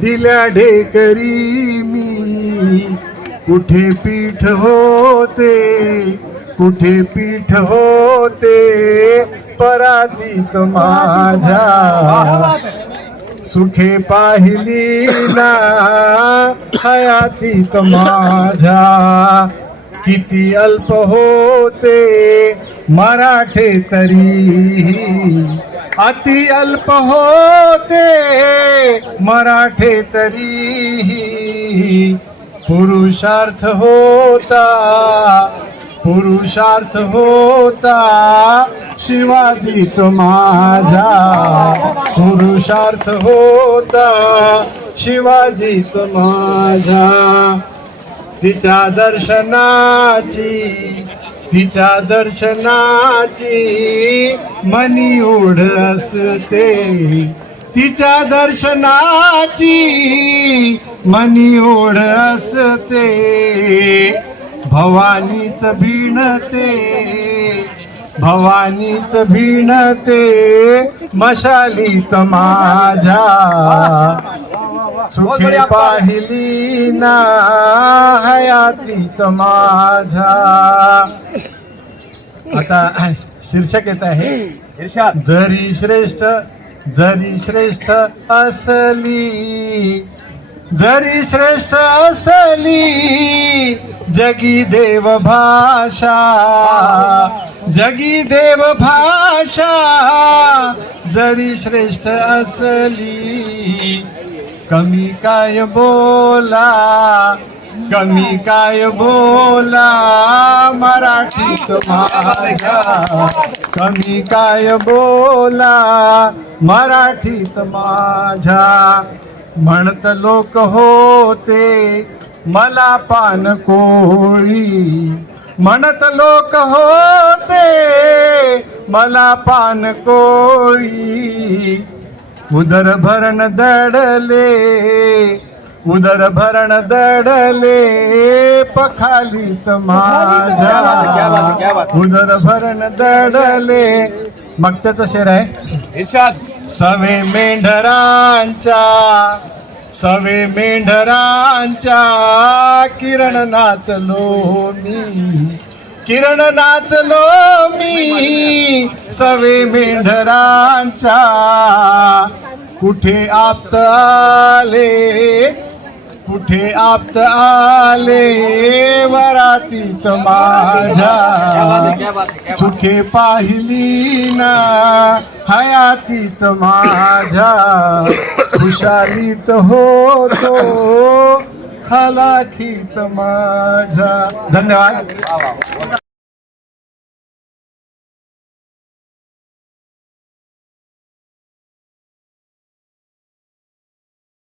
दिल्या ढेकरी मी. कुठे पीठ होते कुठे पीठ होते परातीत माझ्या सुखे पाहिली ना हयातीत माझ्या. किती अल्प होते मराठे तरी. अति अल्प होते मराठे तरीही पुरुषार्थ होता पुरुषार्थ होता शिवाजीत माझा पुरुषार्थ होता शिवाजीत माझा. तिच्या दर्शनाची तिच्या दर्शनाची मनी ओढ असते तिच्या दर्शनाची मनी ओढ असते भवानीच भिणते भवानीच भिणते मशालीत माझ्या सुखे पाहिली ना हयातीत माझ्या आता शीर्षक येत आहे. जरी श्रेष्ठ जरी श्रेष्ठ असली जरी श्रेष्ठ असली जगी देव भाषा जगी देव भाषा जरी श्रेष्ठ असली कमी काय बोला कमी काय बोला मराठीत माझ्या कमी काय बोला मराठीत माझ्या. म्हणत लोक होते मला पान कोळी. म्हणत लोक होते मला पान कोळी. उदर भरण दडले उदर भरण दडले पखालीत माझ्या. उदर भरण दडले. मग त्याचं शेर आहे? इर्षाद सवे मेंढरांच्या सवे मेंढरांच्या किरण नाचलो मी किरण नाचलो मी सवे मेंढरांच्या. कुठे आप्त आले? कुठे आप्त आले? वरातीत माझ्या. सुखे पाहिली ना हयातीत माझ्या. खुशालीत होतो. हलाखीत माझा. धन्यवाद.